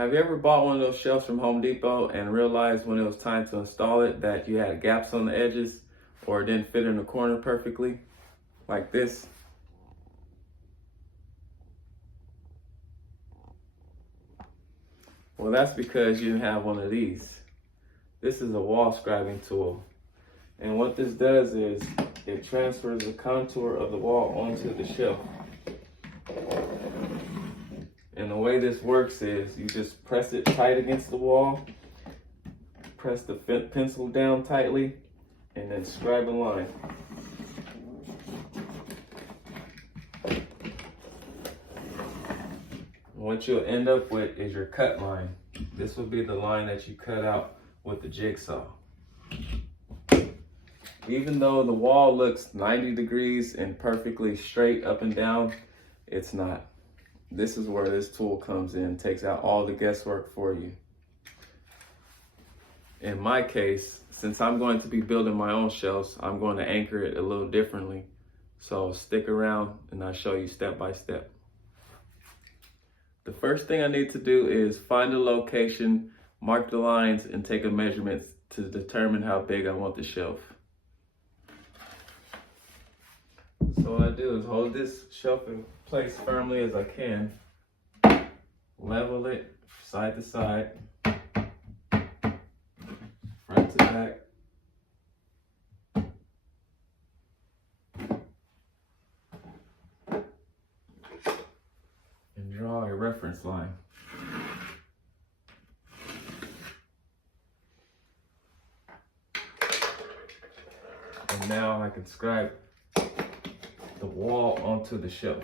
Have you ever bought one of those shelves from Home Depot and realized when it was time to install it that you had gaps on the edges or it didn't fit in the corner perfectly, like this? Well, that's because you didn't have one of these. This is a wall scribing tool. And what this does is it transfers the contour of the wall onto the shelf. And the way this works is you just press it tight against the wall, press the pencil down tightly, and then scribe a line. What you'll end up with is your cut line. This will be the line that you cut out with the jigsaw. Even though the wall looks 90 degrees and perfectly straight up and down, it's not. This is where this tool comes in, takes out all the guesswork for you. In my case, since I'm going to be building my own shelves, I'm going to anchor it a little differently. So stick around and I'll show you step by step. The first thing I need to do is find a location, mark the lines, and take a measurement to determine how big I want the shelf. So what I do is hold this shelf in place firmly as I can, level it side to side, front to back, and draw a reference line. And now I can scribe the wall onto the shelf.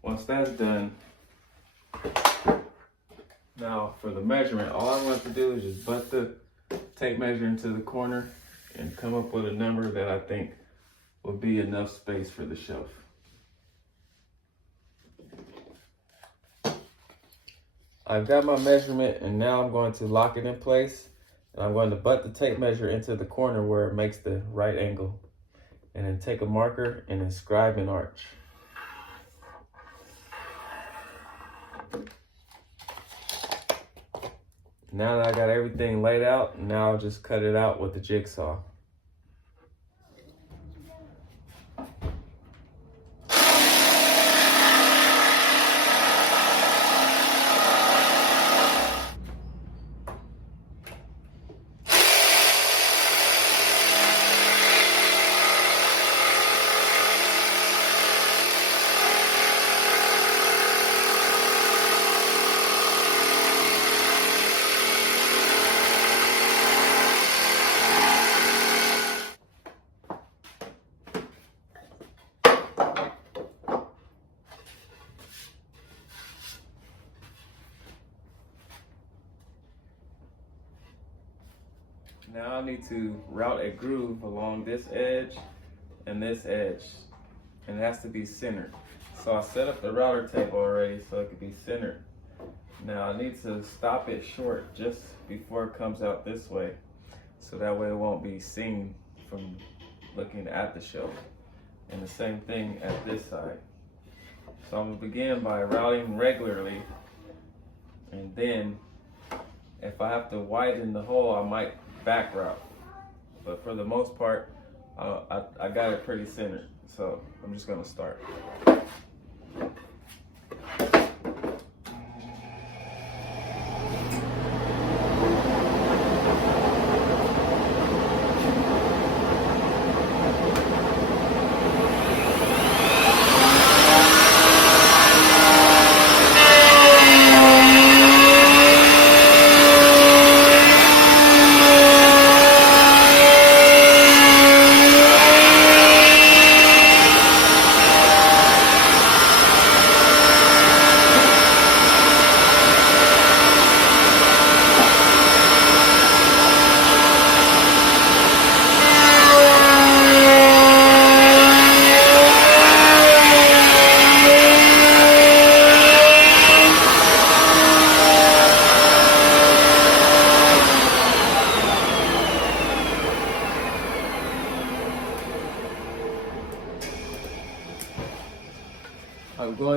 Once that's done, now for the measurement, all I want to do is just butt the tape measure into the corner and come up with a number that I think will be enough space for the shelf. I've got my measurement and now I'm going to lock it in place, and I'm going to butt the tape measure into the corner where it makes the right angle, and then take a marker and inscribe an arch. Now that I got everything laid out, now I'll just cut it out with the jigsaw. Now I need to route a groove along this edge and this edge, and it has to be centered. So I set up the router table already so it could be centered. Now I need to stop it short just before it comes out this way, so that way it won't be seen from looking at the shelf. And the same thing at this side. So I'm gonna begin by routing regularly, and then if I have to widen the hole, I might back route. But for the most part, I got it pretty centered. So I'm just gonna start.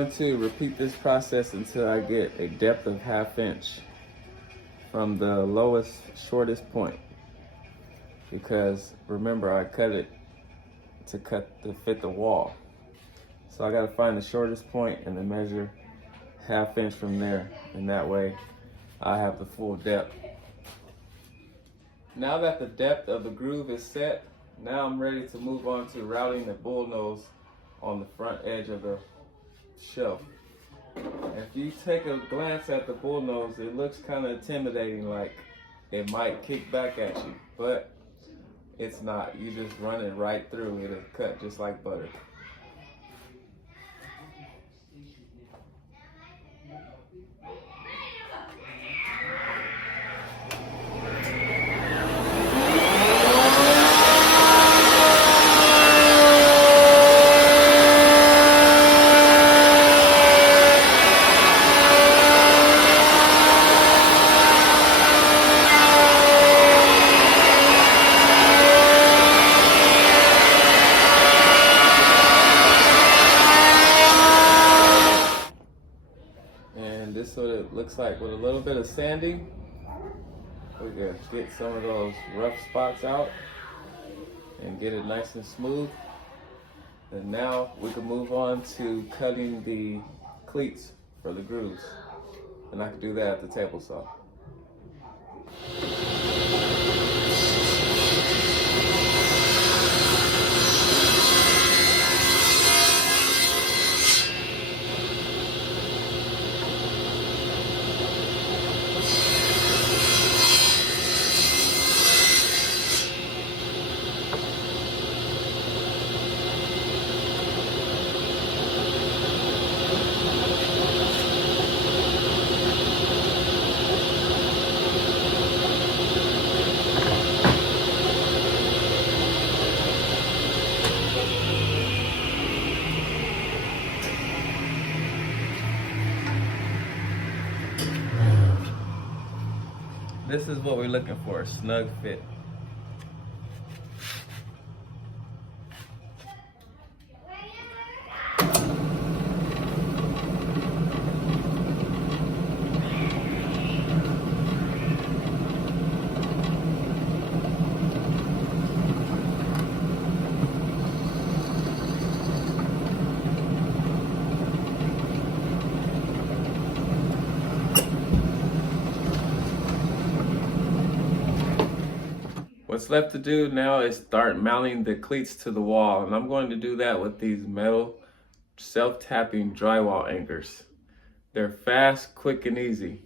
going to repeat this process until I get a depth of 1/2 inch from the lowest, shortest point. Because remember, I cut it to fit the wall. So I gotta find the shortest point and then measure 1/2 inch from there. And that way I have the full depth. Now that the depth of the groove is set, now I'm ready to move on to routing the bull nose on the front edge of the shelf. If you take a glance at the bull nose, it looks kind of intimidating, like it might kick back at you, but it's not. You just run it right through. It'll cut just like butter. And this is what it looks like with a little bit of sanding. We can get some of those rough spots out and get it nice and smooth. And now we can move on to cutting the cleats for the grooves. And I can do that at the table saw. This is what we're looking for, a snug fit. What's left to do now is start mounting the cleats to the wall, and I'm going to do that with these metal self-tapping drywall anchors. They're fast, quick, and easy.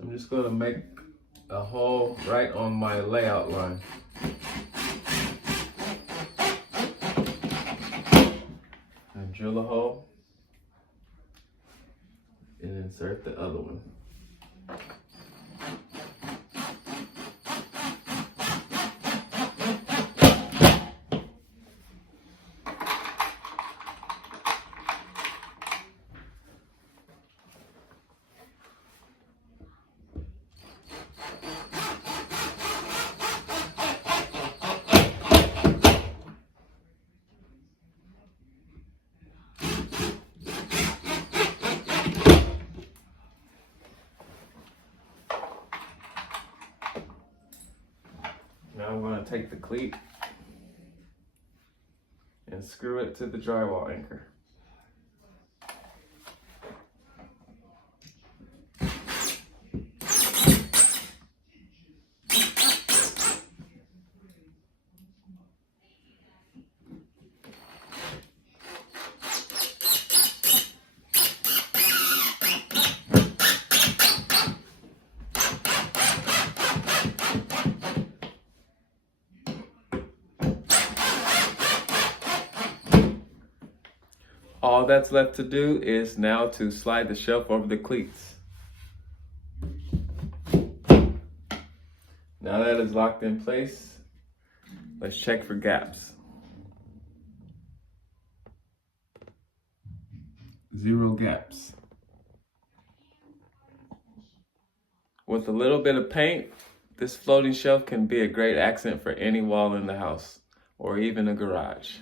I'm just going to make a hole right on my layout line. And drill a hole and insert the other one. Now I'm going to take the cleat and screw it to the drywall anchor. All that's left to do is now to slide the shelf over the cleats. Now that it's locked in place, let's check for gaps. 0 gaps. With a little bit of paint, This floating shelf can be a great accent for any wall in the house or even a garage.